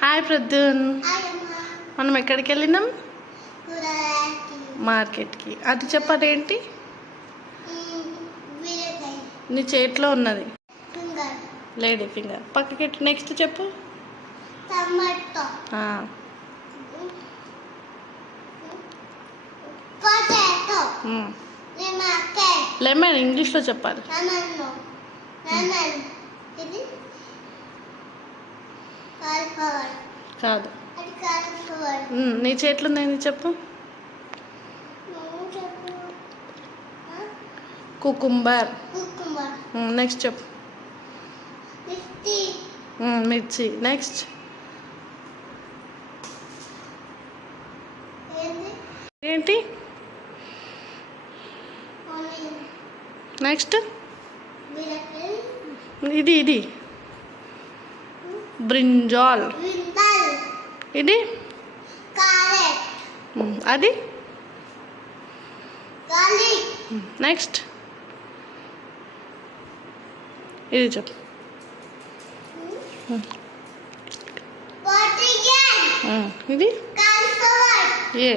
Hi ప్రద్యున్, మనం ఎక్కడికి వెళ్ళినాం? మార్కెట్కి. అది చెప్పదేంటి? నీ చేతిలో ఉన్నది లేడీ ఫింగర్. పక్కకి నెక్స్ట్ చెప్పు. లెమన్ ఇంగ్లీష్లో చెప్పాలి. కాదు, నీ చేతిలో ఉంది చెప్పు. కుకుంబర్. నెక్స్ట్ చెప్పు. మిర్చి. నెక్స్ట్ ఏంటి? నెక్స్ట్ ఇది బ్రింజాల్. ఇది అది. నెక్స్ట్ ఇది చెప్పు. ఇది ఏ